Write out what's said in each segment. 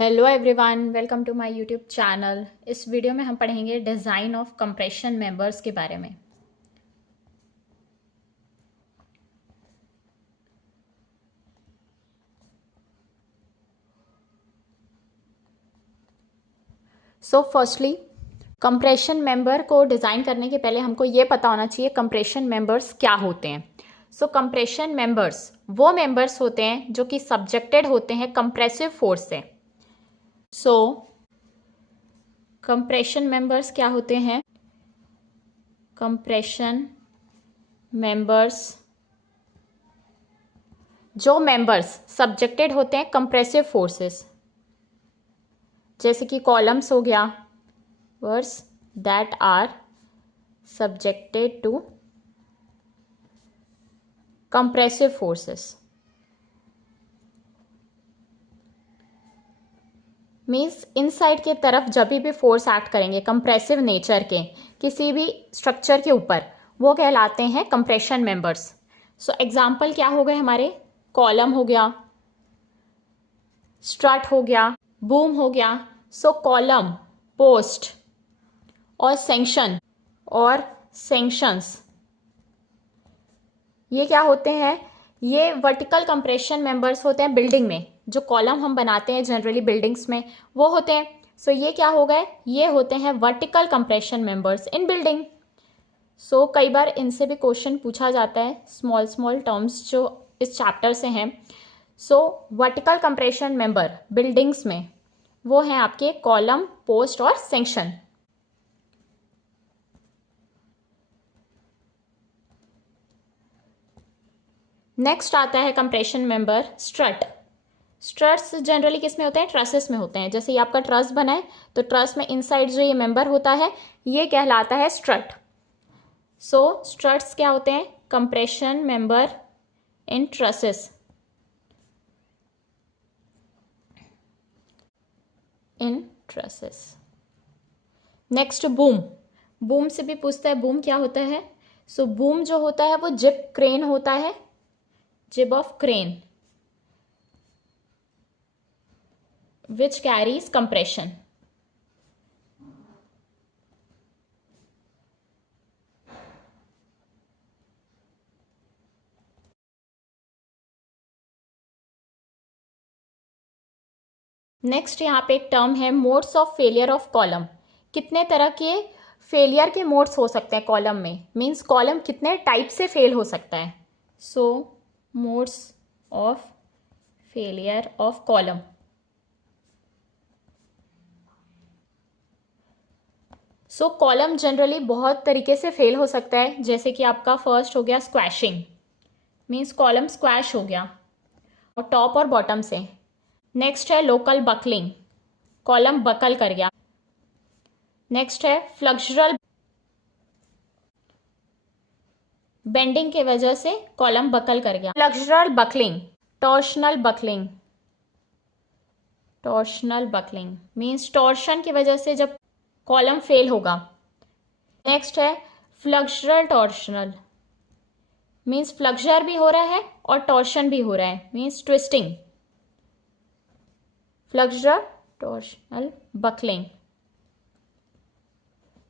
Hello everyone, welcome to my YouTube channel. इस video में हम पढ़ेंगे डिज़ाइन ऑफ कंप्रेशन मेंबर्स के बारे में। फर्स्टली कंप्रेशन मेंबर को डिज़ाइन करने के पहले हमको ये पता होना चाहिए कंप्रेशन मेंबर्स क्या होते हैं। कंप्रेशन मेंबर्स वो मेंबर्स होते हैं जो कि सब्जेक्टेड होते हैं कंप्रेसिव फोर्स से। कंप्रेशन मेंबर्स क्या होते हैं? कंप्रेशन मेंबर्स जो मेंबर्स सब्जेक्टेड होते हैं कंप्रेसिव फोर्सेस, जैसे कि कॉलम्स हो गया, verse that are subjected to compressive forces. Means inside के तरफ जब भी फोर्स एक्ट करेंगे कंप्रेसिव नेचर के किसी भी स्ट्रक्चर के ऊपर, वो कहलाते हैं कंप्रेशन मेंबर्स। एग्जाम्पल क्या हो गए हमारे? कॉलम हो गया, स्ट्रट हो गया, बूम हो गया। कॉलम, पोस्ट और सेंक्शंस ये क्या होते हैं? ये वर्टिकल कंप्रेशन मेंबर्स होते हैं बिल्डिंग में। जो कॉलम हम बनाते हैं जनरली बिल्डिंग्स में वो होते हैं। ये क्या हो गए? ये होते हैं vertical compression members in building. कई बार इनसे भी क्वेश्चन पूछा जाता है, स्मॉल टर्म्स जो इस चैप्टर से हैं। वर्टिकल कंप्रेशन मेंबर बिल्डिंग्स में वो हैं आपके कॉलम, पोस्ट और सेक्शन। नेक्स्ट आता है compression member strut. Struts generally किस में होते हैं? ट्रसेस में होते हैं। जैसे ये आपका ट्रस बना है तो ट्रस में इनसाइड जो ये मेंबर होता है ये कहलाता है स्ट्रट। स्ट्रट्स क्या होते हैं? Compression member in trusses. Next boom से भी पूछता है, बूम क्या होता है? बूम जो होता है वो जिप क्रेन होता है, जिब of crane which carries compression. Next यहाँ पे एक टर्म है modes of failure of column. कितने तरह के फेलियर के मोड्स हो सकते हैं कॉलम में? मीन्स कॉलम कितने टाइप से फेल हो सकता है। Modes of failure of column. Column generally बहुत तरीके से फेल हो सकता है। जैसे कि आपका फर्स्ट हो गया स्क्वैशिंग, मीन्स कॉलम स्क्वैश हो गया और टॉप और बॉटम से। नेक्स्ट है लोकल बकलिंग, कॉलम बकल कर गया। नेक्स्ट है फ्लक्चरल बेंडिंग के वजह से कॉलम बकल कर गया। Flexural buckling, torsional buckling means torsion की वजह से जब कॉलम फेल होगा। नेक्स्ट है फ्लक्चरल टॉर्शनल, मीन्स फ्लक्चर भी हो रहा है और टॉर्शन भी हो रहा है, मीन्स ट्विस्टिंग। फ्लक्चरल टॉर्शनल बकलिंग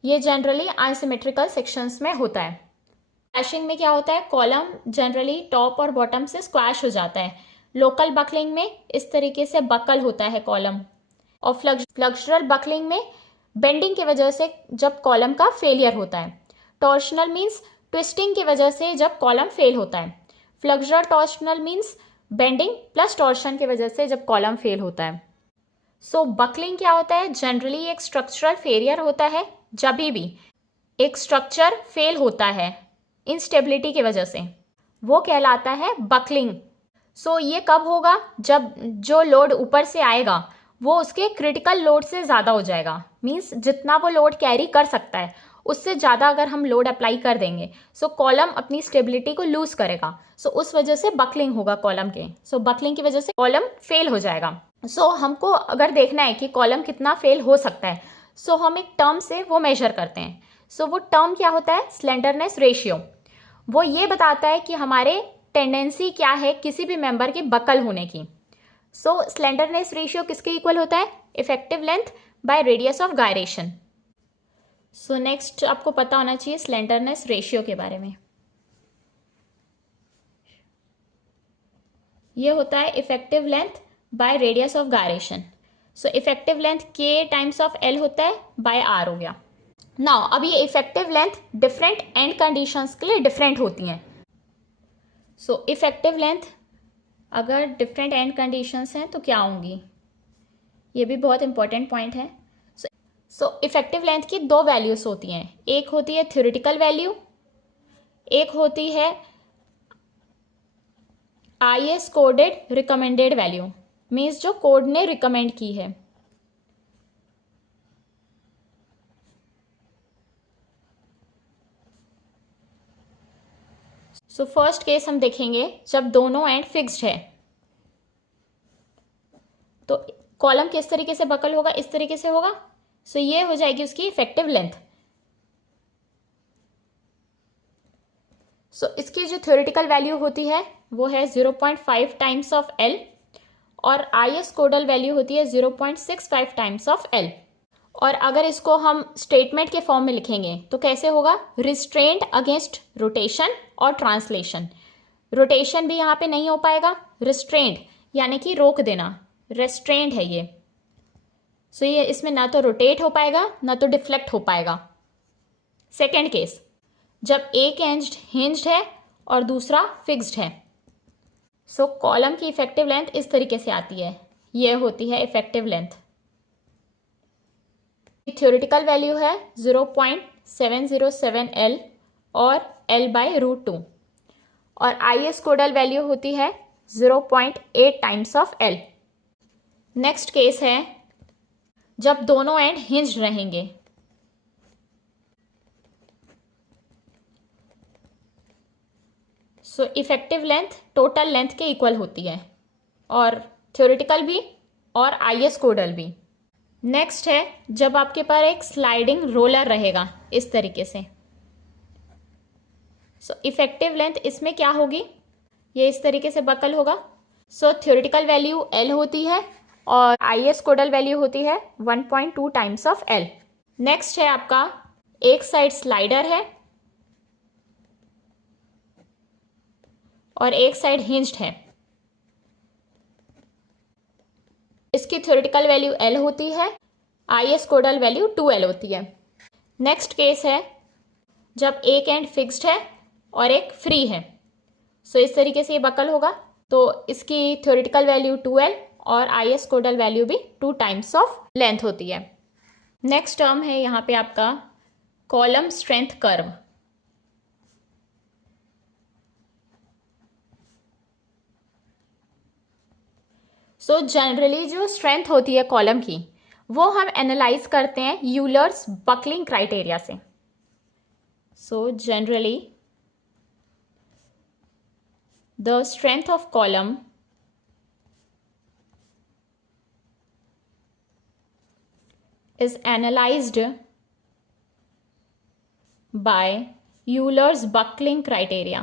ये जनरली अनसिमेट्रिकल सेक्शंस में होता है। स्क्वैशिंग में क्या होता है? कॉलम जनरली टॉप और बॉटम से स्क्वैश हो जाता है। लोकल बकलिंग में इस तरीके से बकल होता है कॉलम। और फ्लक्चरल बकलिंग में बेंडिंग की वजह से जब कॉलम का फेलियर होता है। टॉर्शनल मीन्स ट्विस्टिंग की वजह से जब कॉलम फेल होता है। Flexural torsional means bending plus torsion की वजह से जब कॉलम फेल होता है। बकलिंग क्या होता है? जनरली एक स्ट्रक्चरल फेलियर होता है। जब भी एक स्ट्रक्चर फेल होता है इंस्टेबिलिटी की वजह से, वो कहलाता है बकलिंग। ये कब होगा? जब जो लोड ऊपर से आएगा वो उसके क्रिटिकल लोड से ज़्यादा हो जाएगा। मीन्स जितना वो लोड कैरी कर सकता है उससे ज़्यादा अगर हम लोड अप्लाई कर देंगे कॉलम अपनी स्टेबिलिटी को लूज करेगा। उस वजह से बकलिंग होगा कॉलम के। बकलिंग की वजह से कॉलम फेल हो जाएगा। हमको अगर देखना है कि कॉलम कितना फेल हो सकता है हम एक टर्म से वो मेजर करते हैं। वो टर्म क्या होता है? Slenderness ratio. वो ये बताता है कि हमारे टेंडेंसी क्या है किसी भी मेंबर के बकल होने की। सो स्लेंडरनेस रेशियो किसके इक्वल होता है? Effective length by radius of gyration. So next आपको पता होना चाहिए स्लेंडरनेस रेशियो के बारे में। ये होता है effective length by radius of gyration. So effective length के टाइम्स ऑफ एल होता है बाय आर हो गया। नाउ अब ये effective length different end conditions के लिए डिफरेंट होती हैं। सो इफेक्टिव लेंथ अगर डिफरेंट एंड कंडीशंस हैं तो क्या होंगी, ये भी बहुत इंपॉर्टेंट पॉइंट है। सो इफेक्टिव लेंथ की दो वैल्यूज होती हैं, एक होती है थ्योरेटिकल वैल्यू, एक होती है IS coded recommended value, means जो कोड ने रिकमेंड की है। सो फर्स्ट केस हम देखेंगे जब दोनों एंड फिक्स्ड है, तो कॉलम किस तरीके से बकल होगा, इस तरीके से होगा। सो ये हो जाएगी उसकी इफेक्टिव लेंथ। सो इसकी जो थ्योरेटिकल वैल्यू होती है वो है 0.5 टाइम्स ऑफ L और IS कोडल वैल्यू होती है 0.65 टाइम्स ऑफ L। और अगर इसको हम स्टेटमेंट के फॉर्म में लिखेंगे तो कैसे होगा? रिस्ट्रेंट अगेंस्ट रोटेशन और ट्रांसलेशन। रोटेशन भी यहाँ पे नहीं हो पाएगा, रिस्ट्रेंट यानी कि रोक देना, रेस्ट्रेंट है ये। सो ये इसमें ना तो रोटेट हो पाएगा ना तो डिफ्लेक्ट हो पाएगा। सेकेंड केस, जब एक एंड हिंज्ड है और दूसरा फिक्स्ड है। सो कॉलम की इफेक्टिव लेंथ इस तरीके से आती है, ये होती है इफेक्टिव लेंथ। थ्योरेटिकल वैल्यू है 0.707 L और L/√2 और IS कोडल वैल्यू होती है 0.8 times of L। Next case है जब दोनों एंड हिंज्ड रहेंगे। So effective length total length के इक्वल होती है और थ्योरेटिकल भी और IS कोडल भी। नेक्स्ट है जब आपके पास एक स्लाइडिंग रोलर रहेगा इस तरीके से। सो इफेक्टिव लेंथ इसमें क्या होगी, ये इस तरीके से बकल होगा। सो थ्योरेटिकल वैल्यू L होती है और IS कोडल वैल्यू होती है 1.2 टाइम्स ऑफ L। नेक्स्ट है आपका एक साइड स्लाइडर है और एक साइड हिंज्ड है। इसकी थ्योरेटिकल वैल्यू L होती है, IS कोडल वैल्यू 2L होती है। नेक्स्ट केस है जब एक एंड फिक्स्ड है और एक फ्री है। सो इस तरीके से ये बकल होगा, तो इसकी थ्योरेटिकल वैल्यू 2L और IS कोडल वैल्यू भी 2 टाइम्स ऑफ लेंथ होती है। नेक्स्ट टर्म है यहाँ पे आपका column strength curve. So generally जो स्ट्रेंथ होती है कॉलम की वो हम एनालाइज करते हैं यूलर्स बकलिंग क्राइटेरिया से। So generally the strength of column is analyzed by Euler's buckling criteria.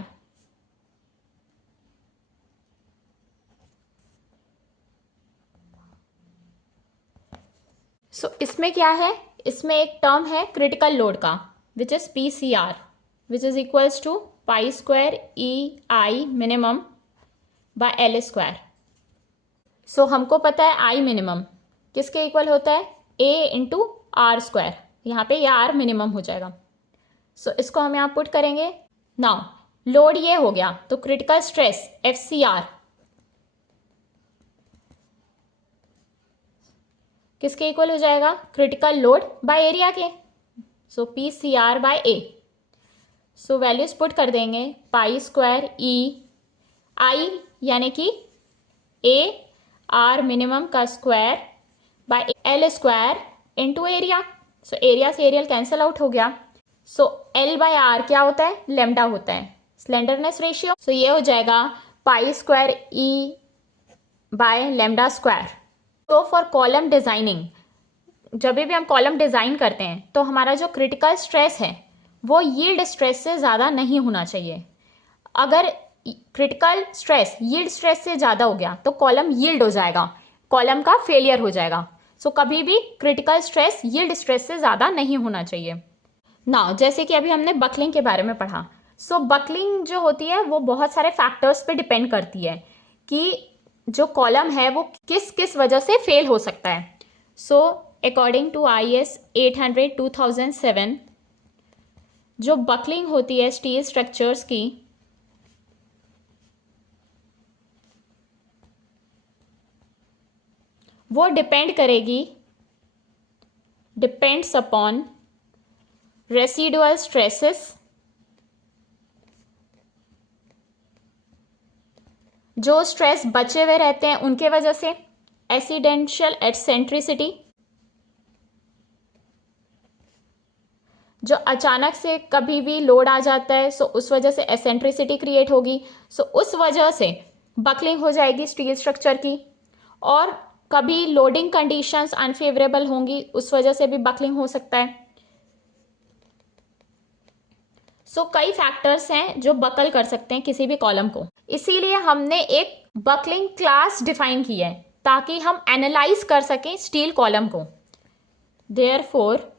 सो इसमें क्या है, इसमें एक टर्म है क्रिटिकल लोड का which is PCR which is equals to pi square EI minimum by L square. So हमको पता है I मिनिमम किसके इक्वल होता है, A इंटू R स्क्वायर। यहाँ पे ये R मिनिमम हो जाएगा। सो इसको हम यहाँ पुट करेंगे। नाउ लोड ये हो गया, तो क्रिटिकल स्ट्रेस FCR किसके इक्वल हो जाएगा, क्रिटिकल लोड बाय एरिया के। So PCR by A। So values put कर देंगे, पाई स्क्वायर EI यानी कि A R मिनिमम का square by L square into area. So area से एरियल कैंसिल आउट हो गया। सो L बाय R क्या होता है, लेमडा होता है, स्लेंडरनेस रेशियो। सो ये हो जाएगा pi square E by lambda square. तो फॉर कॉलम डिजाइनिंग, जब भी हम कॉलम डिजाइन करते हैं तो हमारा जो क्रिटिकल स्ट्रेस है वो यील्ड स्ट्रेस से ज़्यादा नहीं होना चाहिए। अगर क्रिटिकल स्ट्रेस यील्ड स्ट्रेस से ज़्यादा हो गया तो कॉलम यील्ड हो जाएगा, कॉलम का फेलियर हो जाएगा। सो कभी भी क्रिटिकल स्ट्रेस यील्ड स्ट्रेस से ज़्यादा नहीं होना चाहिए। ना जैसे कि अभी हमने बकलिंग के बारे में पढ़ा। सो बकलिंग जो होती है वो बहुत सारे फैक्टर्स पे डिपेंड करती है कि जो कॉलम है वो किस किस वजह से फेल हो सकता है। सो अकॉर्डिंग टू IS 800 2007 जो बकलिंग होती है स्टील स्ट्रक्चर्स की, वो डिपेंड्स अपॉन रेसिडुअल स्ट्रेसेस, जो स्ट्रेस बचे हुए रहते हैं उनके वजह से, एक्सीडेंशियल एक्सेंट्रिसिटी, जो अचानक से कभी भी लोड आ जाता है सो उस वजह से एक्सेंट्रिसिटी क्रिएट होगी, सो उस वजह से बकलिंग हो जाएगी स्टील स्ट्रक्चर की। और कभी लोडिंग कंडीशंस अनफेवरेबल होंगी, उस वजह से भी बकलिंग हो सकता है। सो कई फैक्टर्स हैं जो बकल कर सकते हैं किसी भी कॉलम को, इसीलिए हमने एक बकलिंग क्लास डिफाइन की है ताकि हम एनालाइज कर सकें स्टील कॉलम को। Therefore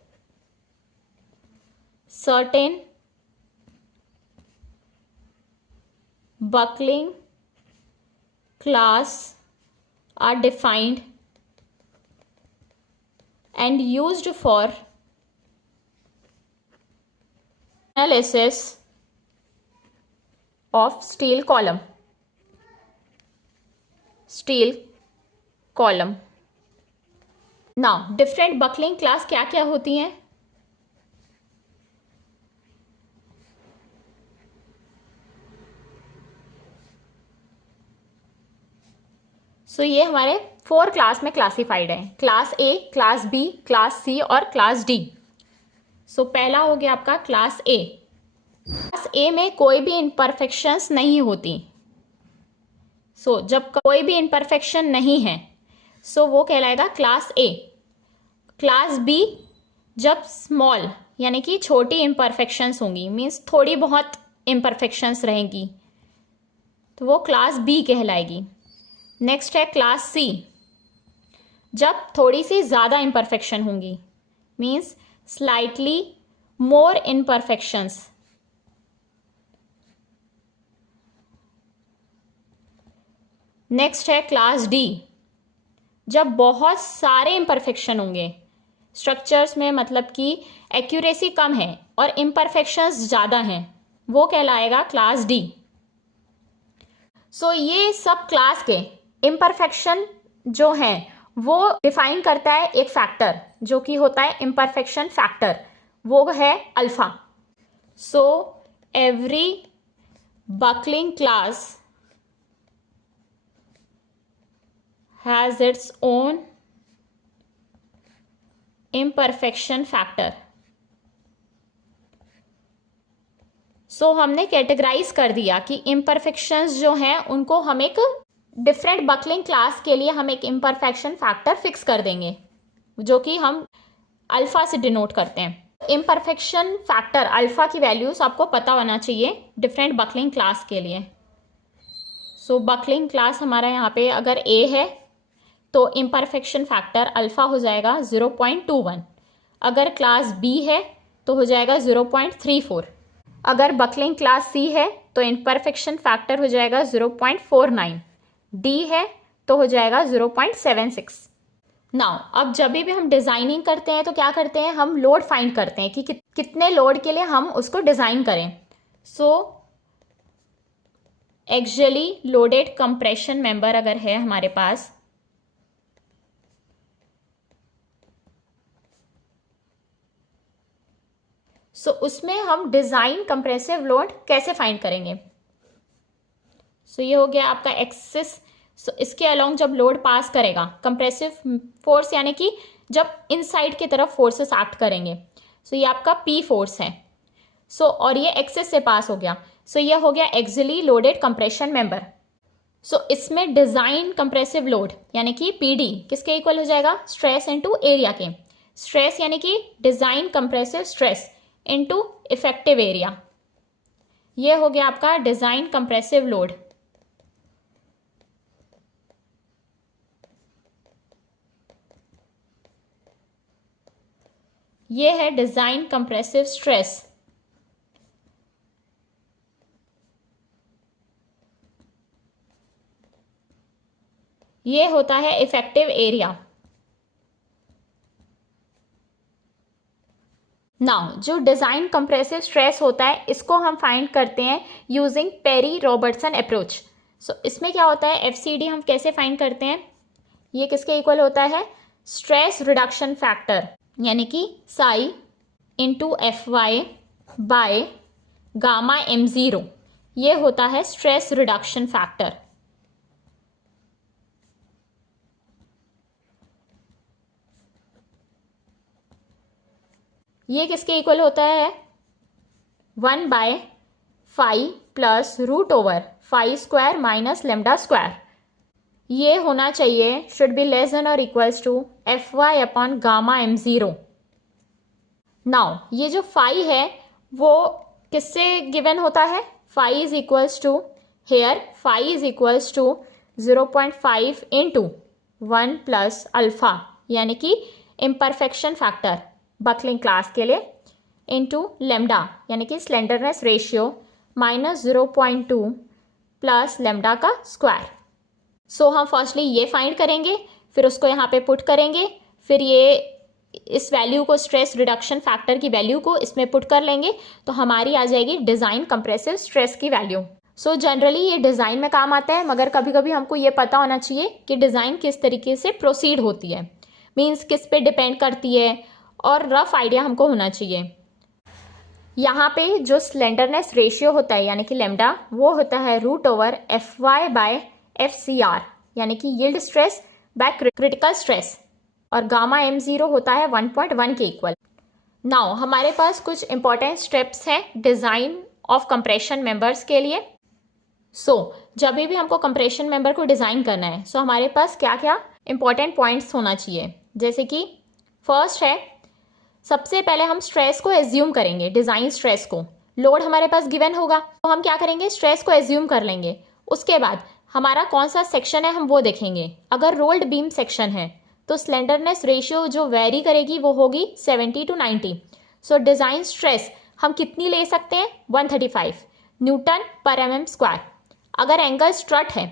certain buckling class are defined and used for analysis of steel column. Now different buckling class क्या क्या होती हैं? सो ये हमारे 4 क्लास में क्लासिफाइड है, class A, class B, class C और क्लास D। सो पहला हो गया आपका क्लास A। क्लास A में कोई भी इम्परफेक्शंस नहीं होती। सो जब कोई भी इम्परफेक्शन नहीं है सो वो कहलाएगा क्लास A। क्लास B जब स्मॉल यानी कि छोटी इम्परफेक्शंस होंगी, मीन्स थोड़ी बहुत इम्परफेक्शंस रहेंगी, तो वो क्लास B कहलाएगी। नेक्स्ट है क्लास C, जब थोड़ी सी ज़्यादा इम्परफेक्शन होंगी, means slightly more imperfections. Next है क्लास D, जब बहुत सारे इम्परफेक्शन होंगे स्ट्रक्चर्स में, मतलब कि एक्यूरेसी कम है और इम्परफेक्शंस ज़्यादा हैं, वो कहलाएगा क्लास D। सो ये सब क्लास के इम्परफेक्शन जो है वो डिफाइन करता है एक फैक्टर जो कि होता है इम्परफेक्शन फैक्टर, वो है alpha. So every buckling class has its own imperfection factor. So हमने कैटेगराइज कर दिया कि इम्परफेक्शंस जो हैं उनको हम एक डिफरेंट बकलिंग क्लास के लिए हम एक इम्परफेक्शन फैक्टर फिक्स कर देंगे जो कि हम अल्फा से डिनोट करते हैं। इम्परफेक्शन फैक्टर अल्फा की वैल्यूज आपको पता होना चाहिए डिफरेंट बकलिंग क्लास के लिए। सो बकलिंग क्लास हमारा यहाँ पे अगर A है तो इम्परफेक्शन फैक्टर अल्फा हो जाएगा 0.21। अगर क्लास B है तो हो जाएगा 0.34। अगर बकलिंग क्लास C है तो इम्परफेक्शन फैक्टर हो जाएगा 0.49। D है तो हो जाएगा 0.76। नाउ अब जब भी हम डिज़ाइनिंग करते हैं तो क्या करते हैं, हम लोड फाइंड करते हैं कि कितने लोड के लिए हम उसको डिज़ाइन करें। सो एक्सियली लोडेड कंप्रेशन मेंबर अगर है हमारे पास, सो उसमें हम डिज़ाइन कंप्रेसिव लोड कैसे फाइंड करेंगे। सो ये हो गया आपका एक्सिस। सो इसके अलोंग जब लोड पास करेगा कंप्रेसिव फोर्स, यानी कि जब इनसाइड की तरफ फोर्सेस एक्ट करेंगे, सो ये आपका P फोर्स है। सो और ये एक्सिस से पास हो गया, सो ये हो गया एक्सियली लोडेड कंप्रेशन मेंबर। सो इसमें डिज़ाइन कंप्रेसिव लोड यानी कि PD किसके इक्वल हो जाएगा, स्ट्रेस इनटू एरिया के। स्ट्रेस यानी कि design compressive stress into effective area, ये हो गया आपका डिज़ाइन कंप्रेसिव लोड। ये है डिज़ाइन कंप्रेसिव स्ट्रेस। ये होता है इफेक्टिव एरिया। नाउ जो डिज़ाइन कंप्रेसिव स्ट्रेस होता है इसको हम फाइंड करते हैं यूजिंग पेरी रॉबर्टसन अप्रोच। सो इसमें क्या होता है, FCD हम कैसे फाइंड करते हैं, ये किसके इक्वल होता है, स्ट्रेस रिडक्शन फैक्टर यानी कि Sai into FY by gamma M0, ये होता है स्ट्रेस रिडक्शन फैक्टर। ये किसके इक्वल होता है, 1/5 plus root over 5 square minus lambda square. ये होना चाहिए, शुड बी लेस देन और equals to FY upon gamma M0। Now ये जो 5 है वो किससे गिवन होता है, 5 is equals to here 5 is equals to 0.5 into 1 plus alpha यानी कि इम्परफेक्शन फैक्टर बकलिंग क्लास के लिए इंटू लेमडा यानी कि slenderness ratio minus 0.2 plus lambda का स्क्वायर। सो हम फर्स्टली ये फाइंड करेंगे, फिर उसको यहाँ पे पुट करेंगे, फिर ये इस वैल्यू को स्ट्रेस रिडक्शन फैक्टर की वैल्यू को इसमें पुट कर लेंगे तो हमारी आ जाएगी डिज़ाइन कंप्रेसिव स्ट्रेस की वैल्यू। सो जनरली ये डिज़ाइन में काम आता है, मगर कभी कभी हमको ये पता होना चाहिए कि डिज़ाइन किस तरीके से प्रोसीड होती है, मीन्स किस पे डिपेंड करती है, और रफ आइडिया हमको होना चाहिए। यहाँ पे जो स्लेंडरनेस रेशियो होता है यानी कि लेमडा, वो होता है root over FY by FCR यानी कि yield stress by critical stress, और गामा M0 होता है 1.1 के इक्वल। नाउ हमारे पास कुछ इंपॉर्टेंट स्टेप्स हैं डिज़ाइन ऑफ कंप्रेशन मेंबर्स के लिए। जब भी हमको कंप्रेशन मेंबर को डिज़ाइन करना है, हमारे पास क्या क्या इंपॉर्टेंट पॉइंट्स होना चाहिए, जैसे कि फर्स्ट है, सबसे पहले हम स्ट्रेस को एज्यूम करेंगे, डिज़ाइन स्ट्रेस को। लोड हमारे पास गिवन होगा तो हम क्या करेंगे, स्ट्रेस को एज्यूम कर लेंगे। उसके बाद हमारा कौन सा सेक्शन है हम वो देखेंगे। अगर रोल्ड बीम सेक्शन है तो स्लेंडरनेस रेशियो जो वेरी करेगी वो होगी 70 to 90। सो डिज़ाइन स्ट्रेस हम कितनी ले सकते हैं, 135 न्यूटन पर mm²। अगर एंगल स्ट्रट है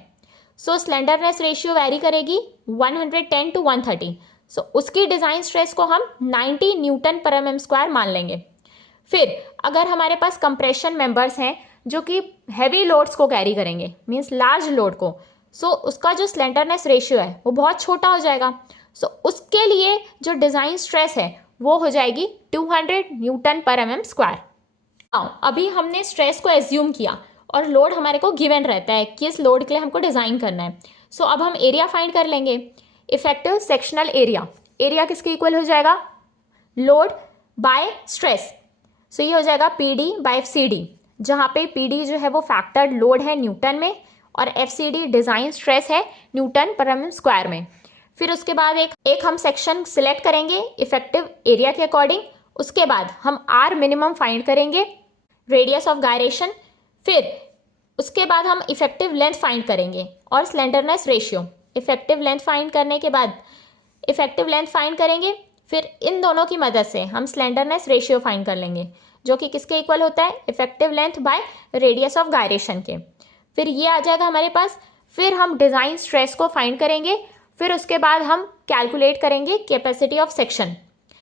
स्लेंडरनेस रेशियो वेरी करेगी 110 to 130। उसकी डिज़ाइन स्ट्रेस को हम 90 न्यूटन पर mm² मान लेंगे। फिर अगर हमारे पास कंप्रेशन मेंबर्स हैं जो कि हैवी लोड्स को कैरी करेंगे, मींस लार्ज लोड को, उसका जो स्लेंडरनेस रेशियो है वो बहुत छोटा हो जाएगा। उसके लिए जो डिज़ाइन स्ट्रेस है वो हो जाएगी 200 न्यूटन पर mm²। अभी हमने स्ट्रेस को एज्यूम किया और लोड हमारे को गिवन रहता है कि इस लोड के लिए हमको डिज़ाइन करना है। अब हम एरिया फाइंड कर लेंगे, इफेक्टिव सेक्शनल एरिया। एरिया किसके इक्वल हो जाएगा, लोड बाय स्ट्रेस। ये हो जाएगा PD बाय FCD, जहाँ पे PD जो है वो फैक्टर्ड लोड है न्यूटन में और FCD डिज़ाइन स्ट्रेस है न्यूटन पर mm² में। फिर उसके बाद एक हम सेक्शन सिलेक्ट करेंगे इफेक्टिव एरिया के अकॉर्डिंग। उसके बाद हम R मिनिमम फाइंड करेंगे, रेडियस ऑफ गायरेशन। फिर उसके बाद हम इफेक्टिव लेंथ फाइंड करेंगे और slenderness ratio. Effective length find करने के बाद इफेक्टिव लेंथ फाइंड करेंगे, फिर इन दोनों की मदद से हम स्लेंडरनेस रेशियो फाइंड कर लेंगे, जो कि किसके इक्वल होता है, effective length by radius of gyration के। फिर ये आ जाएगा हमारे पास। फिर हम डिज़ाइन स्ट्रेस को फाइंड करेंगे, फिर उसके बाद हम कैलकुलेट करेंगे कैपेसिटी ऑफ सेक्शन।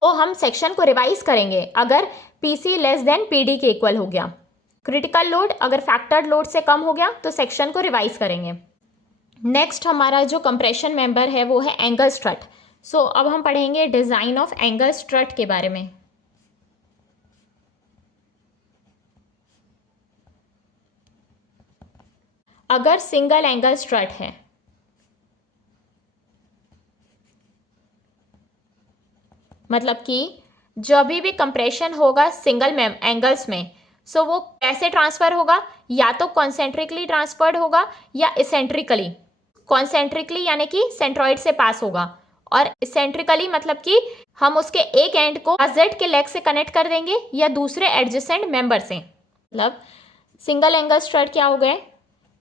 तो हम सेक्शन को रिवाइज करेंगे अगर PC लेस देन PD के इक्वल हो गया। क्रिटिकल लोड अगर फैक्टर्ड लोड से कम हो गया तो सेक्शन को रिवाइज करेंगे। नेक्स्ट हमारा जो कंप्रेशन मेंबर है वो है एंगल स्ट्रट। अब हम पढ़ेंगे डिज़ाइन ऑफ एंगल स्ट्रट के बारे में। अगर सिंगल एंगल स्ट्रट है, मतलब कि जब भी कंप्रेशन होगा सिंगल एंगल्स में, वो कैसे ट्रांसफ़र होगा, या तो कॉन्सेंट्रिकली ट्रांसफर्ड होगा या इसेंट्रिकली। कॉन्सेंट्रिकली यानी कि सेंट्रॉइड से पास होगा, और इसेंट्रिकली मतलब कि हम उसके एक एंड को Z के लेग से कनेक्ट कर देंगे या दूसरे एडजेसेंट मेंबर से। मतलब सिंगल एंगल स्ट्रट क्या हो गए?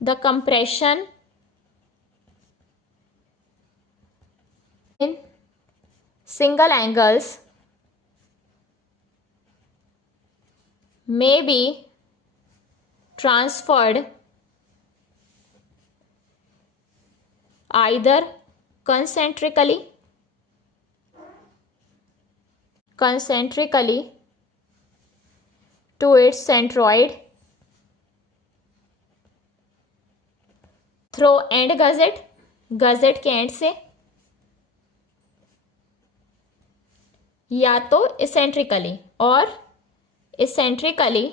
The compression in single angles may be transferred either concentrically to its centroid through end gadget के एंड से, या तो इसेंट्रिकली और eccentrically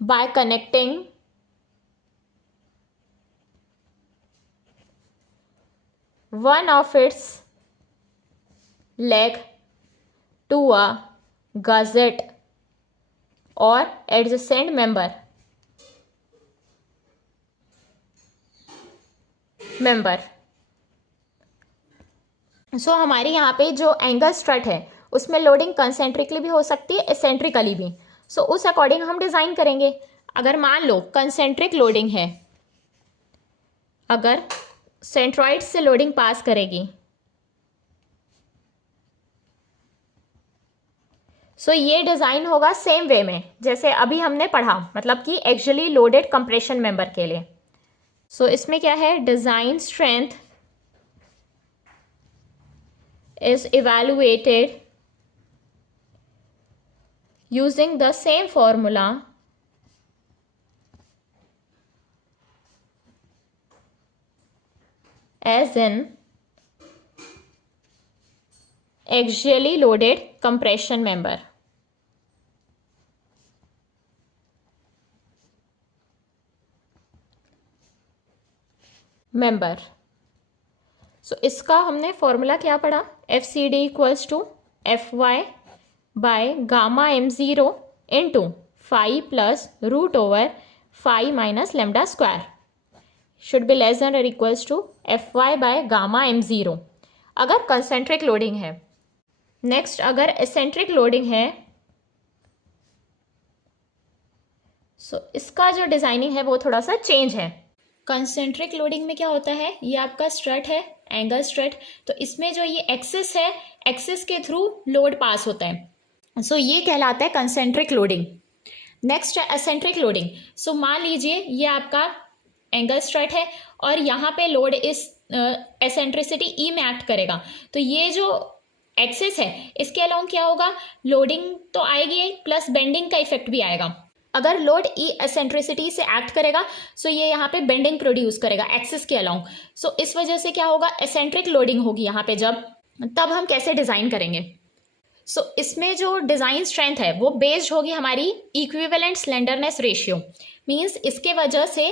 by connecting one of its leg to a gusset or adjacent member. सो हमारे यहाँ पे जो angle strut है उसमें लोडिंग कंसेंट्रिकली भी हो सकती है, एसेंट्रिकली भी. सो उस अकॉर्डिंग हम डिज़ाइन करेंगे. अगर मान लो कंसेंट्रिक लोडिंग है, अगर सेंट्रॉइड से लोडिंग पास करेगी, सो ये डिज़ाइन होगा सेम वे में जैसे अभी हमने पढ़ा, मतलब कि एक्चुअली लोडेड कंप्रेशन मेंबर के लिए. सो इसमें क्या है, design strength is evaluated using the same formula as in axially loaded compression member. So इसका हमने फॉर्मूला क्या पढ़ा, F C D equals to F Y by gamma M zero into phi plus root over phi minus lambda square should be less than और equals to F Y by gamma M zero, अगर concentric loading है. Next, अगर eccentric loading है, so इसका जो designing है वो थोड़ा सा चेंज है. कंसेंट्रिक लोडिंग में क्या होता है, ये आपका स्ट्रट है, एंगल स्ट्रट, तो इसमें जो ये एक्सिस है, एक्सिस के थ्रू लोड पास होता है. सो ये कहलाता है कंसेंट्रिक लोडिंग. नेक्स्ट है एसेंट्रिक लोडिंग. सो मान लीजिए ये आपका एंगल स्ट्रट है और यहाँ पे लोड इस एसेंट्रिसिटी ई में एक्ट करेगा, तो ये जो एक्सिस है इसके अलाउंग क्या होगा, लोडिंग तो आएगी प्लस बेंडिंग का इफेक्ट भी आएगा. अगर लोड ई एसेंट्रिसिटी से एक्ट करेगा सो ये यहाँ पे बेंडिंग प्रोड्यूस करेगा एक्सिस के अलाउंग. सो इस वजह से क्या होगा, एसेंट्रिक लोडिंग होगी यहाँ पे जब, तब हम कैसे डिज़ाइन करेंगे. सो इसमें जो डिज़ाइन स्ट्रेंथ है वो बेस्ड होगी हमारी इक्विवेलेंट स्लेंडरनेस रेशियो. मीन्स इसके वजह से,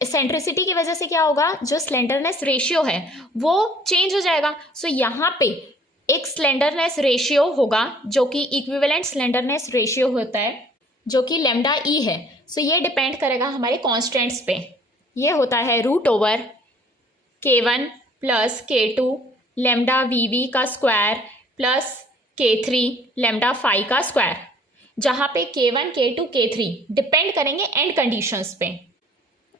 एसेंट्रिसिटी की वजह से क्या होगा, जो स्लेंडरनेस रेशियो है वो चेंज हो जाएगा. सो यहाँ पे एक स्लेंडरनेस रेशियो होगा जो कि इक्विवेलेंट स्लेंडरनेस रेशियो होता है, जो कि लेमडा ई है. सो ये डिपेंड करेगा हमारे कॉन्स्टेंट्स पे. ये होता है root over K1 plus K2 lambda V का square plus K3 lambda phi का स्क्वायर, जहाँ पे K1, K2, K3 डिपेंड करेंगे एंड कंडीशंस पे.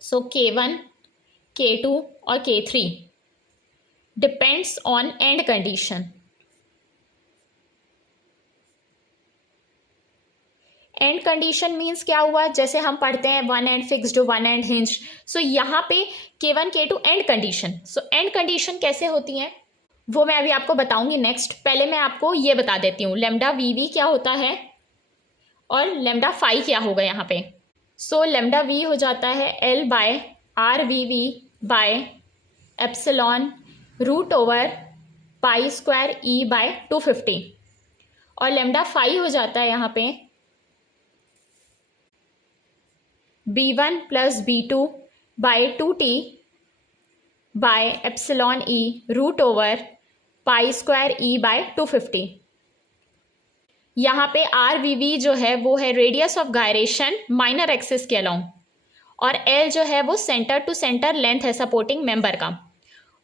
सो K1, K2 और K3 depends on end condition. End condition means क्या हुआ, जैसे हम पढ़ते हैं one end fixed, one end hinged. So यहाँ पे K1, K2 end condition. So end condition कैसे होती हैं वो मैं अभी आपको बताऊंगी नेक्स्ट. पहले मैं आपको ये बता देती हूँ लेमडा वी क्या होता है और लेमडा फाई क्या होगा यहाँ पे. सो लेमडा वी हो जाता है L by R V by epsilon root over pi square E by 250, और लेमडा फाई हो जाता है यहाँ पे B1 plus B2 by 2T by epsilon E root over pi square E by 250. यहाँ पे RVV जो है वो है radius of gyration minor axis के अलाउंग, और L जो है वो सेंटर टू सेंटर लेंथ है सपोर्टिंग मेंबर का,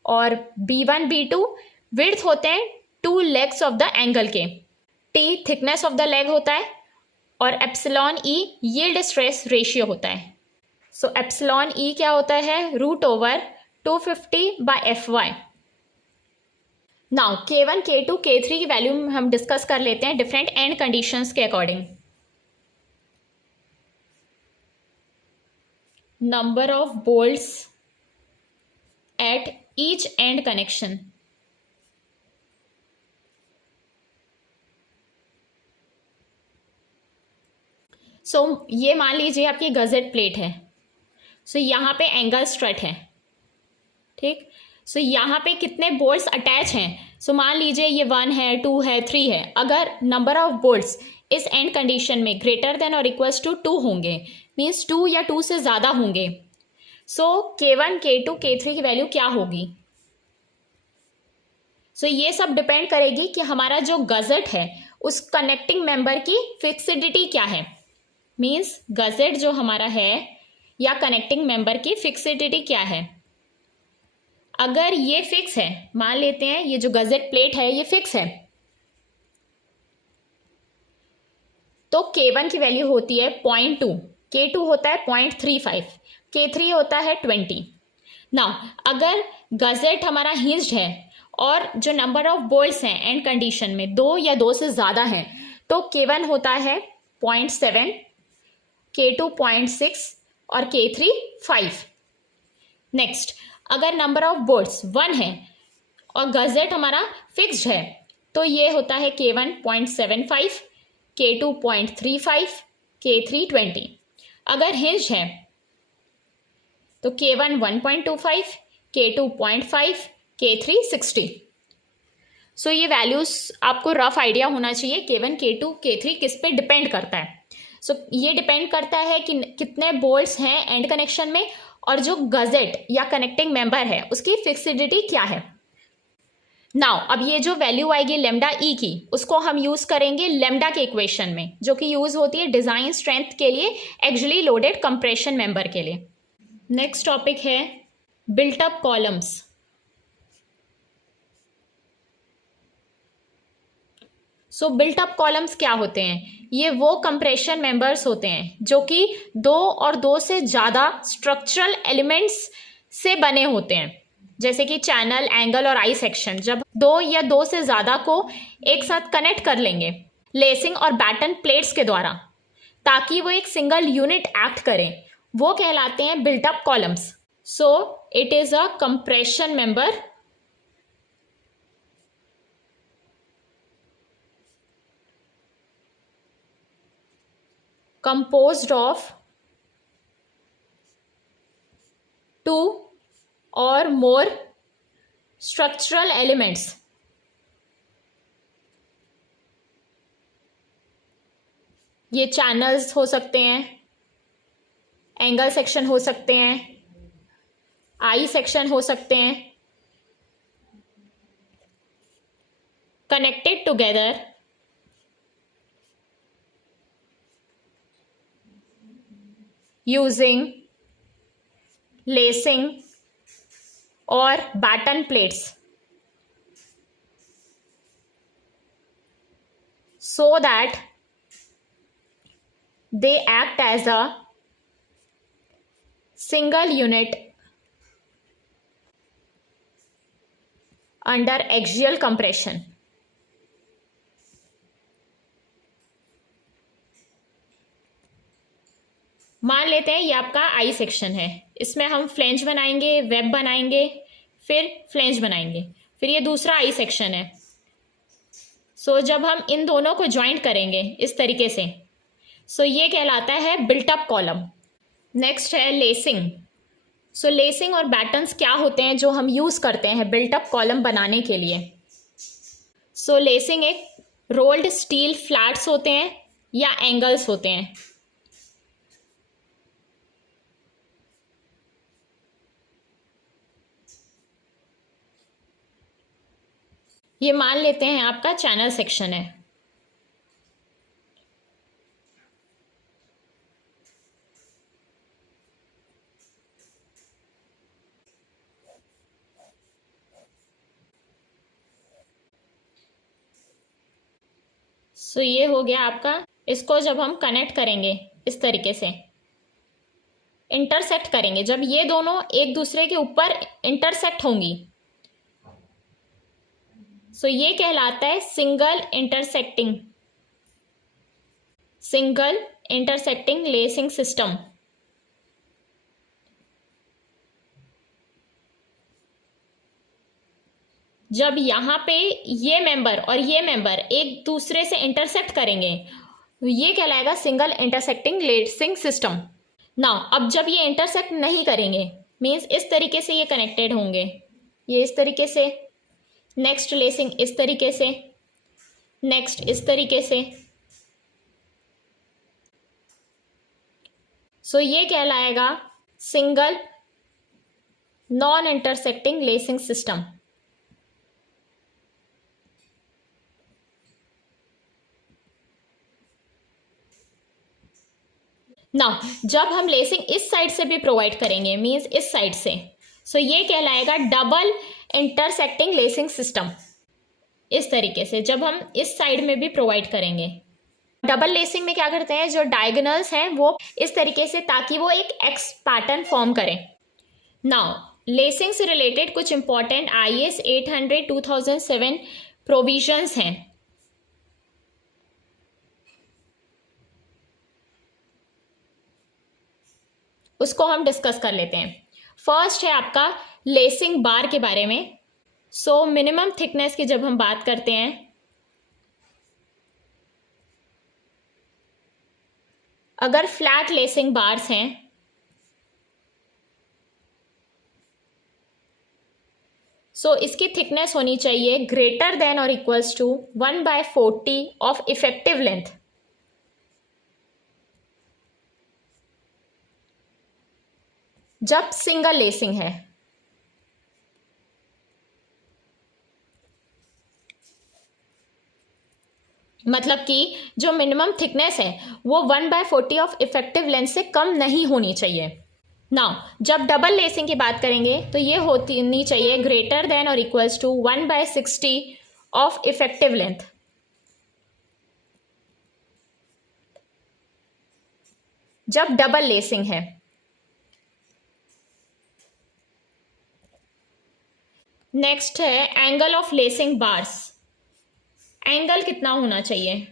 और B1, B2 विड्थ होते हैं two legs of the angle के. T thickness of the leg होता है, और epsilon E yield stress ratio होता है। सो एप्सिलॉन ई क्या होता है, √250/Fy। Now K1, K2, K3 की वैल्यू हम डिस्कस कर लेते हैं डिफरेंट एंड कंडीशंस के according. Number of bolts at each end connection. So ये मान लीजिए आपकी गजेट प्लेट है। सो यहाँ पे एंगल स्ट्रट है, ठीक। सो यहाँ पे कितने बोल्ट्स अटैच हैं, सो मान लीजिए ये 1 है, 2 है, 3 है। अगर नंबर ऑफ बोल्ट्स इस एंड कंडीशन में ग्रेटर देन और इक्वल्स टू 2 होंगे, मीन्स 2 या 2 से ज़्यादा होंगे, सो K1, K2, K3 की वैल्यू क्या होगी। सो ये सब डिपेंड करेगी कि हमारा जो गजेट है उस कनेक्टिंग मेंबर की फिक्सिडिटी क्या है। मीन्स गजेट जो हमारा है या कनेक्टिंग मेंबर की फिक्सिडिटी क्या है। अगर ये फिक्स है, मान लेते हैं ये जो गजेट प्लेट है ये फिक्स है, तो K1 की वैल्यू होती है 0.2, K2 होता है 0.35, K3 होता है 20। नाउ अगर गजेट हमारा हिंज्ड है और जो नंबर ऑफ बोल्ट्स हैं एंड कंडीशन में 2 या 2 से ज़्यादा हैं, तो K1 होता है 0.7, K2 0.6 और K3 5। नेक्स्ट, अगर नंबर ऑफ बोल्ट्स 1 है और गजेट हमारा फिक्स्ड है, तो ये होता है K1 0.75, K2 0.35, K3 20। अगर हिंज है तो K1 1.25, K2 0.5, K3 60। सो ये वैल्यूज आपको रफ आइडिया होना चाहिए K1, K2, K3 किस पे डिपेंड करता है। सो ये डिपेंड करता है कि कितने बोल्ट्स हैं एंड कनेक्शन में और जो गजेट या कनेक्टिंग मेंबर है उसकी फिक्सिडिटी क्या है। नाउ अब ये जो वैल्यू आएगी लेमडा ई की, उसको हम यूज करेंगे लेमडा के इक्वेशन में, जो कि यूज होती है डिजाइन स्ट्रेंथ के लिए एक्सियली लोडेड कंप्रेशन मेंबर के लिए। नेक्स्ट टॉपिक है बिल्ट अप कॉलम्स। सो बिल्ट अप कॉलम्स क्या होते हैं, ये वो कंप्रेशन मेंबर्स होते हैं जो कि 2 और 2 से ज़्यादा स्ट्रक्चरल एलिमेंट्स से बने होते हैं, जैसे कि चैनल, एंगल और आई सेक्शन। जब 2 या 2 से ज़्यादा को एक साथ कनेक्ट कर लेंगे लेसिंग और बैटन प्लेट्स के द्वारा ताकि वो एक सिंगल यूनिट एक्ट करें, वो कहलाते हैं built up columns. So it is a compression member composed of 2 or more structural elements। ये चैनल्स हो सकते हैं, एंगल सेक्शन हो सकते हैं, आई सेक्शन हो सकते हैं, कनेक्टेड टुगेदर यूजिंग लेसिंग और batten plates so that they act as a single unit under axial compression। मान लेते हैं ये आपका आई सेक्शन है, इसमें हम फ्लेंज बनाएंगे, वेब बनाएंगे, फिर फ्लेंज बनाएंगे, फिर ये दूसरा आई सेक्शन है। सो जब हम इन दोनों को ज्वाइंट करेंगे इस तरीके से, सो ये कहलाता है बिल्ट अप कॉलम। नेक्स्ट है लेसिंग। सो लेसिंग और बैटन्स क्या होते हैं जो हम यूज़ करते हैं बिल्ट अप कॉलम बनाने के लिए। सो लेसिंग एक रोल्ड स्टील फ्लैट्स होते हैं या एंगल्स होते हैं। ये मान लेते हैं आपका चैनल सेक्शन है। सो ये हो गया आपका इसको जब हम कनेक्ट करेंगे इस तरीके से, इंटरसेक्ट करेंगे, जब ये दोनों एक दूसरे के ऊपर इंटरसेक्ट होंगी, सो ये कहलाता है सिंगल इंटरसेक्टिंग लेसिंग सिस्टम। जब यहाँ पे ये मेंबर और ये मेंबर एक दूसरे से इंटरसेक्ट करेंगे, ये कहलाएगा single intersecting lacing system. Now अब जब ये इंटरसेक्ट नहीं करेंगे, मीन्स इस तरीके से ये कनेक्टेड होंगे, ये इस तरीके से, नेक्स्ट लेसिंग इस तरीके से, नेक्स्ट इस तरीके से, सो ये कहलाएगा single non intersecting lacing system. ना जब हम लेसिंग इस साइड से भी प्रोवाइड करेंगे, मीन्स इस साइड से, सो ये कहलाएगा डबल इंटरसेक्टिंग लेसिंग सिस्टम। इस तरीके से जब हम इस साइड में भी प्रोवाइड करेंगे, डबल लेसिंग में क्या करते हैं, जो डायगोनल्स हैं वो इस तरीके से, ताकि वो एक एक्स पैटर्न फॉर्म करें। नाउ लेसिंग से रिलेटेड कुछ इंपॉर्टेंट IS 800 2007 प्रोविजंस हैं। उसको हम डिस्कस कर लेते हैं। फर्स्ट है आपका लेसिंग बार के बारे में। सो मिनिमम थिकनेस की जब हम बात करते हैं, अगर फ्लैट लेसिंग बार्स हैं सो इसकी थिकनेस होनी चाहिए ग्रेटर देन और equals to 1/40 of effective length. जब सिंगल लेसिंग है, मतलब कि जो मिनिमम थिकनेस है वो 1/40 ऑफ इफेक्टिव लेंथ से कम नहीं होनी चाहिए। नाउ जब डबल लेसिंग की बात करेंगे तो ये होनी चाहिए ग्रेटर देन और equals to 1/60 of effective length. जब डबल लेसिंग है, नेक्स्ट है angle of lacing bars. Angle कितना होना चाहिए?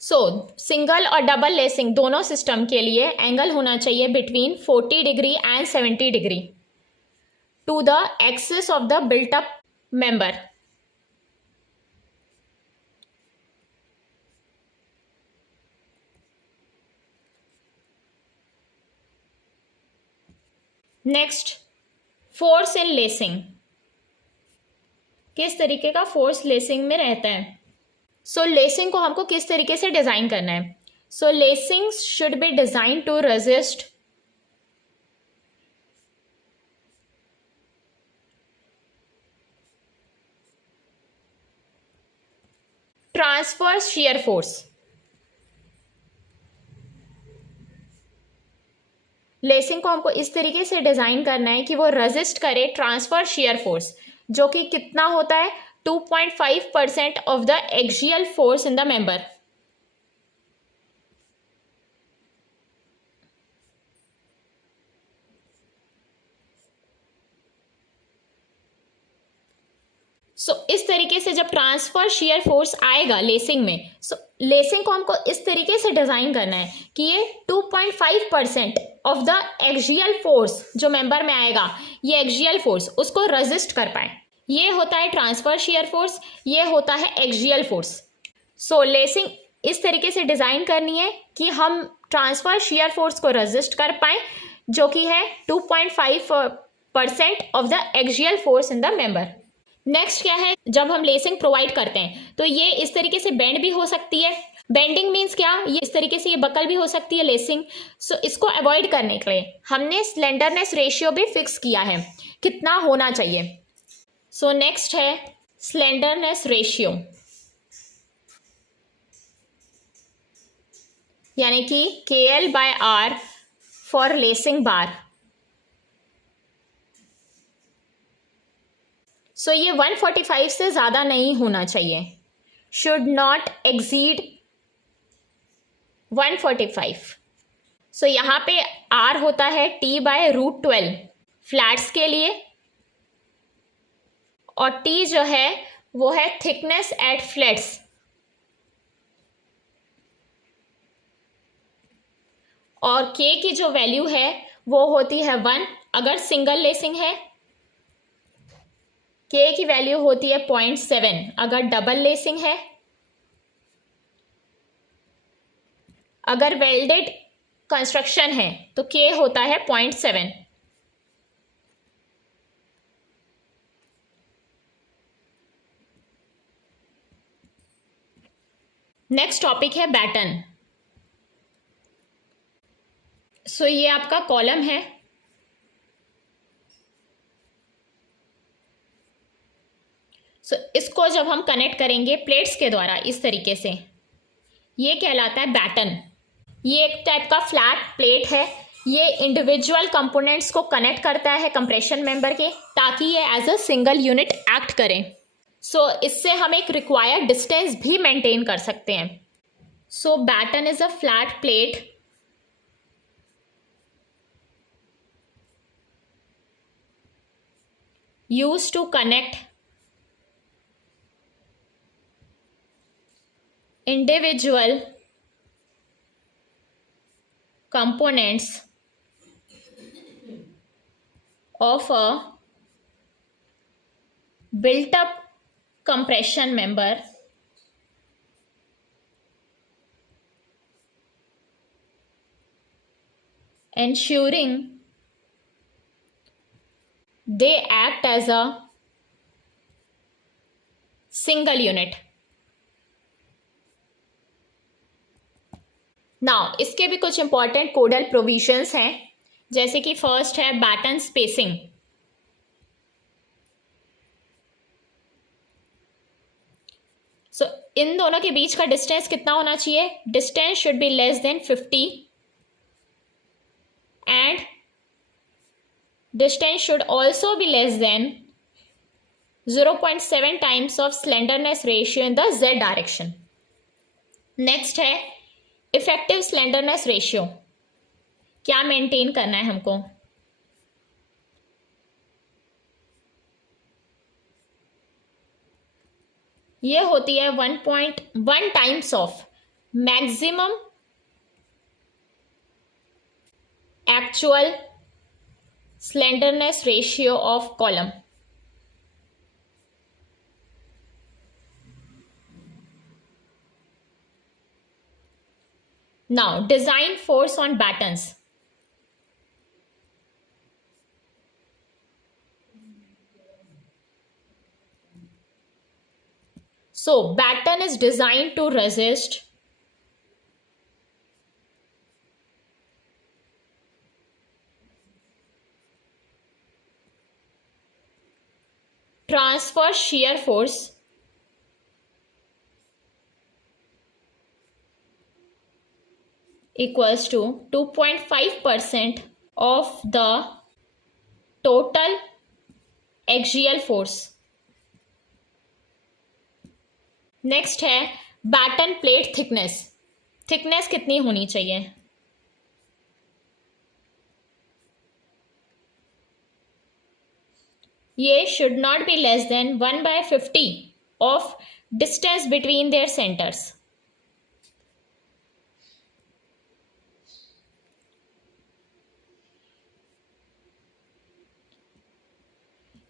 सो सिंगल और डबल लेसिंग दोनों सिस्टम के लिए एंगल होना चाहिए between 40 degree and 70 degree to the axis of the built up member. Next force in lacing. किस तरीके का फोर्स लेसिंग में रहता है? सो लेसिंग को हमको किस तरीके से डिजाइन करना है? So lacing should be design to resist transverse shear force. Lacing को हमको इस तरीके से डिजाइन करना है कि वो रेजिस्ट करे ट्रांसवर्स शियर फोर्स, जो कि कितना होता है 2.5% of the axial force in the member. So इस तरीके से जब ट्रांसफर शियर फोर्स आएगा लेसिंग में, सो लेसिंग को हमको इस तरीके से डिजाइन करना है कि ये 2.5% ऑफ द एक्सियल फोर्स जो मेंबर में आएगा, ये एक्सियल फोर्स उसको रेजिस्ट कर पाए। ये होता है ट्रांसफर शियर फोर्स, ये होता है एक्सियल फोर्स। सो लेसिंग इस तरीके से डिजाइन करनी है कि हम ट्रांसफर शियर फोर्स को रेजिस्ट कर पाए, जो कि है 2.5% of the axial force in the member. Next क्या है, जब हम लेसिंग प्रोवाइड करते हैं तो ये इस तरीके से बेंड भी हो सकती है। बेंडिंग मीन्स क्या, ये इस तरीके से ये बकल भी हो सकती है लेसिंग। सो इसको अवॉइड करने के लिए हमने स्लेंडरनेस रेशियो भी फिक्स किया है, कितना होना चाहिए। सो नेक्स्ट है स्लेंडरनेस रेशियो, यानी कि KL/R फॉर लेसिंग बार। सो ये 145 से ज़्यादा नहीं होना चाहिए। should not exceed 145. सो यहाँ पे R होता है T/√12 फ्लैट्स के लिए, और T जो है वो है थिकनेस एट फ्लैट्स, और K की जो वैल्यू है वो होती है 1 अगर सिंगल लेसिंग है, K की वैल्यू होती है 0.7 अगर डबल लेसिंग है, अगर वेल्डेड कंस्ट्रक्शन है तो K होता है 0.7। नेक्स्ट टॉपिक है बैटन। सो ये आपका कॉलम है, इसको जब हम कनेक्ट करेंगे प्लेट्स के द्वारा इस तरीके से, ये कहलाता है बैटन। ये एक टाइप का फ्लैट प्लेट है, ये इंडिविजुअल कंपोनेंट्स को कनेक्ट करता है कंप्रेशन मेंबर के, ताकि ये as a single unit act करें। इससे हम एक रिक्वायर्ड डिस्टेंस भी मेंटेन कर सकते हैं। Batten is a flat plate used to connect individual components of a built-up compression member ensuring they act as a single unit. Now इसके भी कुछ इंपॉर्टेंट कोडल प्रोविजंस हैं, जैसे कि फर्स्ट है बैटन स्पेसिंग। इन दोनों के बीच का डिस्टेंस कितना होना चाहिए? Distance should be less then 50 and distance should also be less than 0.7 times of slenderness ratio in the z direction. Next है इफेक्टिव स्लेंडरनेस रेशियो। क्या मेंटेन करना है हमको? ये होती है 1.1 times of maximum actual slenderness ratio of column. Now design force on battens. Batten is designed to resist transverse shear force equals to 2.5% of the total axial force. Next है baton plate thickness. Thickness कितनी होनी चाहिए? ये should not be less than 1/50 of distance between their centers.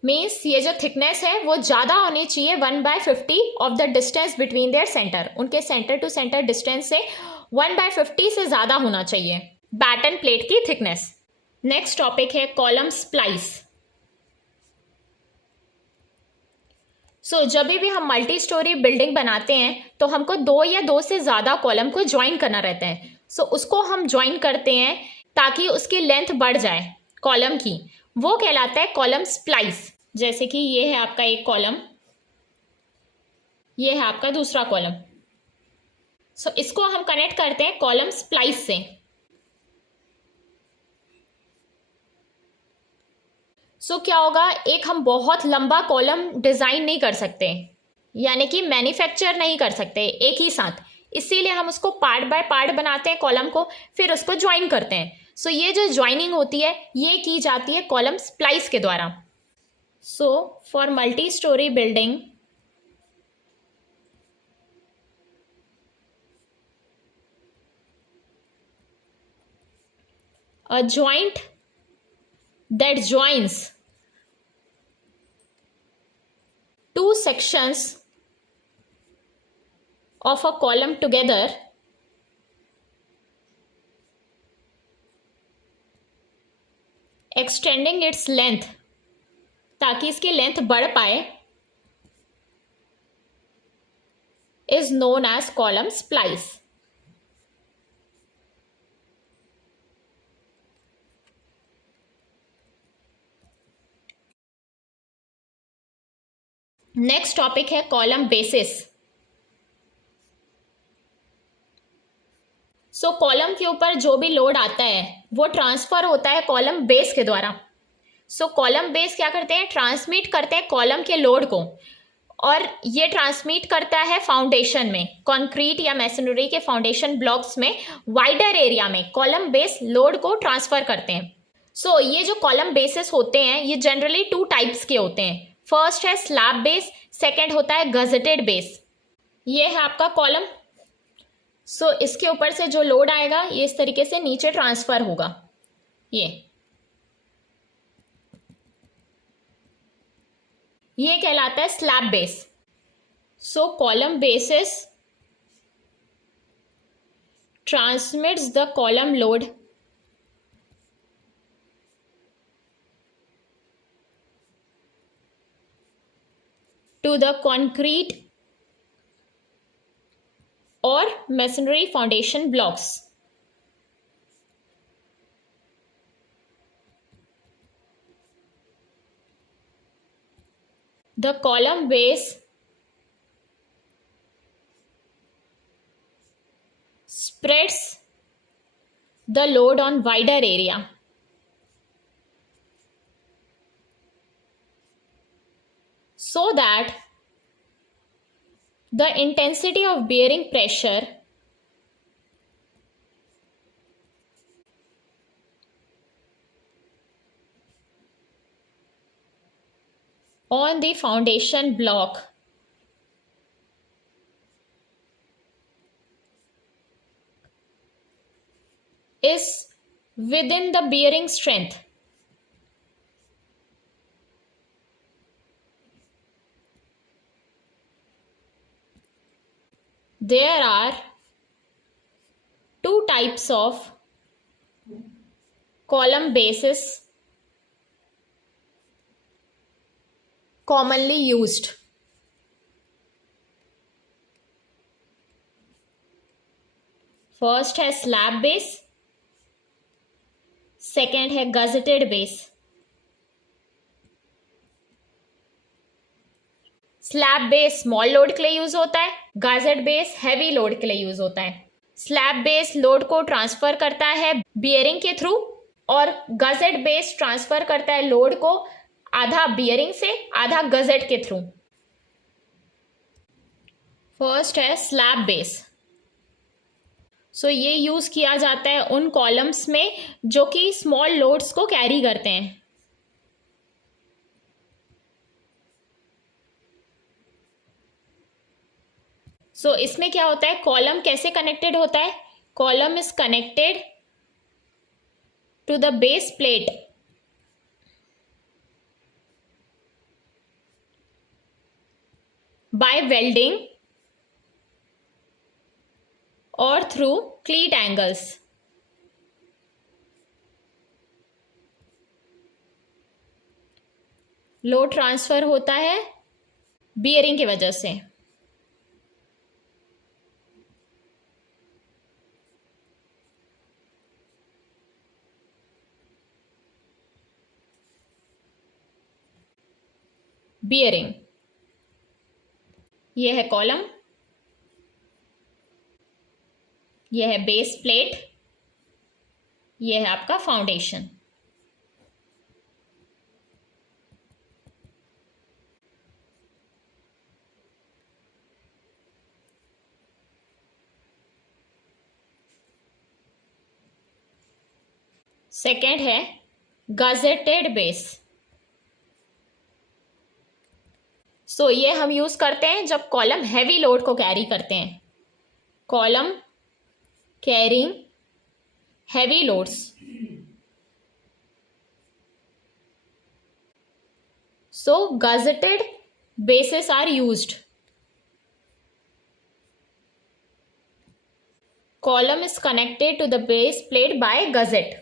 Means ये जो thickness है वो ज़्यादा होनी चाहिए 1/50 of the distance between their centre. उनके सेंटर टू सेंटर डिस्टेंस से 1/50 से ज़्यादा होना चाहिए बैटन प्लेट की थिकनेस। नेक्स्ट टॉपिक है कॉलम स्प्लाइस। जब भी हम मल्टी स्टोरी बिल्डिंग बनाते हैं तो हमको 2 या 2 से ज़्यादा कॉलम को ज्वाइन करना रहता है। उसको हम ज्वाइन करते हैं ताकि उसकी लेंथ बढ़ जाए कॉलम की, वो कहलाता है कॉलम स्प्लाइस। जैसे कि ये है आपका एक कॉलम, ये है आपका दूसरा कॉलम। इसको हम कनेक्ट करते हैं कॉलम स्प्लाइस से। क्या होगा, एक हम बहुत लंबा कॉलम डिज़ाइन नहीं कर सकते, यानी कि मैन्युफैक्चर नहीं कर सकते एक ही साथ, इसीलिए हम उसको पार्ट बाय पार्ट बनाते हैं कॉलम को, फिर उसको ज्वाइन करते हैं। सो ये जो ज्वाइनिंग होती है ये की जाती है कॉलम स्प्लाइस के द्वारा। So for multi storey building a joint that joins two sections of a column together extending its length, ताकि इसकी लेंथ बढ़ पाए, is known as column splice. Next topic है कॉलम बेसिस। सो कॉलम के ऊपर जो भी लोड आता है वो ट्रांसफर होता है कॉलम बेस के द्वारा। सो कॉलम बेस क्या करते हैं, ट्रांसमिट करते हैं कॉलम के लोड को, और ये ट्रांसमिट करता है फाउंडेशन में, कंक्रीट या मैसनरी के फाउंडेशन ब्लॉक्स में वाइडर एरिया में कॉलम बेस लोड को ट्रांसफर करते हैं। सो ये जो कॉलम बेसिस होते हैं ये जनरली टू टाइप्स के होते हैं। फर्स्ट है स्लैब बेस, सेकेंड होता है गजेटेड बेस। ये है आपका कॉलम। सो इसके ऊपर से जो लोड आएगा ये इस तरीके से नीचे ट्रांसफर होगा। ये कहलाता है slab base. So column basis transmits the column load to the concrete or masonry foundation blocks. The column base spreads the load on wider area. So that the intensity of bearing pressure on the foundation block is within the bearing strength. There are two types of column bases commonly used. First है slab base, second है gazetted base. Slab base small load के लिए use होता है, gazette base heavy load के लिए use होता है। स्लैब बेस लोड को ट्रांसफर करता है बियरिंग के थ्रू, और गजेट बेस ट्रांसफर करता है लोड को आधा बियरिंग से आधा गजेट के थ्रू। फर्स्ट है स्लैब बेस। सो ये यूज किया जाता है उन कॉलम्स में जो कि स्मॉल लोड्स को कैरी करते हैं। सो इसमें क्या होता है, कॉलम कैसे कनेक्टेड होता है, column is connected to the base plate by welding और through cleat angles. Load transfer होता है बियरिंग की वजह से। बियरिंग, यह है कॉलम, यह है बेस प्लेट, यह है आपका फाउंडेशन। सेकेंड है गजेटेड बेस। सो ये हम यूज करते हैं जब कॉलम हैवी लोड को कैरी करते हैं, column carrying heavy loads. So gazetted bases are used. Column is connected to the base plate by gusset.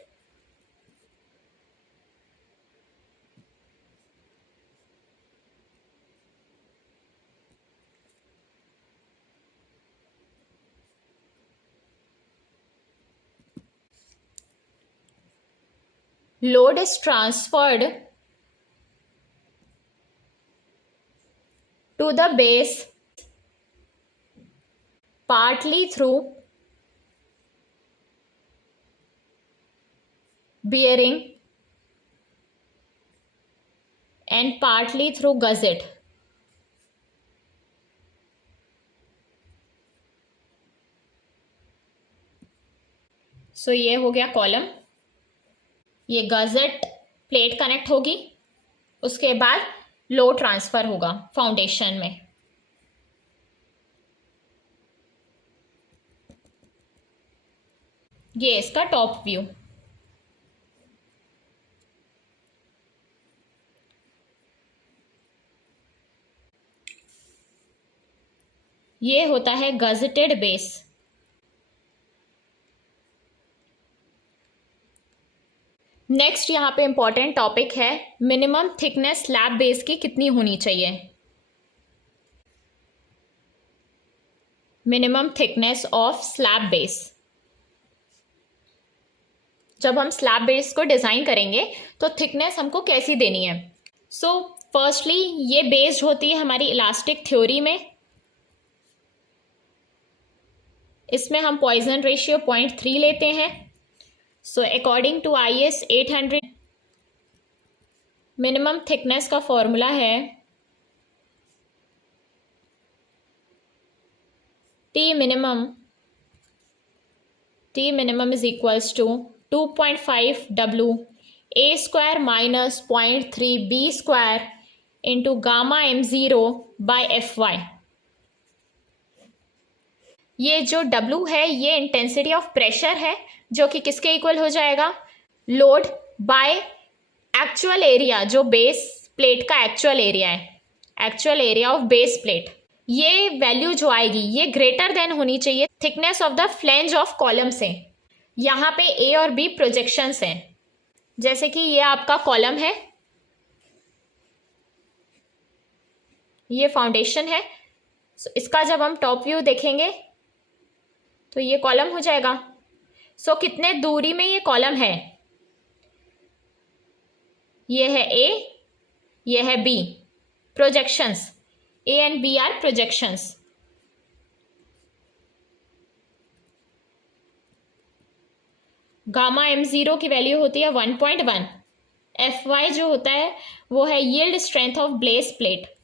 Load is transferred to the base partly through bearing and partly through gusset. सो ये हो गया column, ये gazette plate connect होगी, उसके बाद load transfer होगा foundation में। ये इसका टॉप व्यू। ये होता है गजेटेड बेस। नेक्स्ट यहाँ पे इंपॉर्टेंट टॉपिक है मिनिमम थिकनेस स्लैब बेस की कितनी होनी चाहिए। Minimum thickness of slab base. जब हम स्लैब बेस को डिजाइन करेंगे तो थिकनेस हमको कैसी देनी है। सो फर्स्टली ये बेस्ड होती है हमारी इलास्टिक थ्योरी में। इसमें हम पॉइजन रेशियो 0.3 लेते हैं। So according to IS 800 minimum thickness का फॉर्मूला है T minimum is equals to 2.5 W A square minus 0.3 B square into gamma m0 by Fy। ये जो W है ये इंटेंसिटी ऑफ प्रेशर है जो कि किसके इक्वल हो जाएगा, लोड बाय एक्चुअल एरिया, जो बेस प्लेट का एक्चुअल एरिया है, actual area of base plate. ये वैल्यू जो आएगी ये ग्रेटर देन होनी चाहिए thickness of the flange of column से। यहाँ पे A और B प्रोजेक्शंस हैं। जैसे कि ये आपका कॉलम है, ये फाउंडेशन है। इसका जब हम टॉप व्यू देखेंगे तो ये कॉलम हो जाएगा। सो कितने दूरी में ये कॉलम है, ये है A, ये है B। Projections A and B are projections. Gamma m0 की वैल्यू होती है 1.1। Fy जो होता है वो है yield strength of base plate.